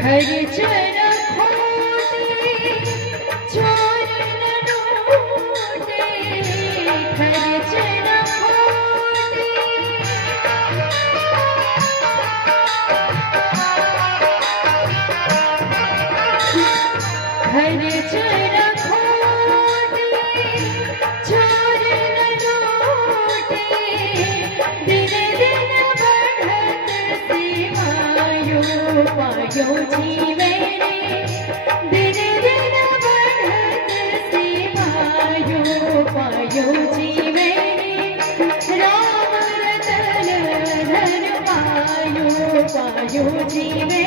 खर्च न खोटे चोर न लूटे खर्च न खोटे खर्च न खोटे चोर न लूटे दिन दिन बढ़त सीमायो पायो जीवे दिन दिन बढ़त सीमायो पायो जीवे राम रतन धन पायो पायो जीवे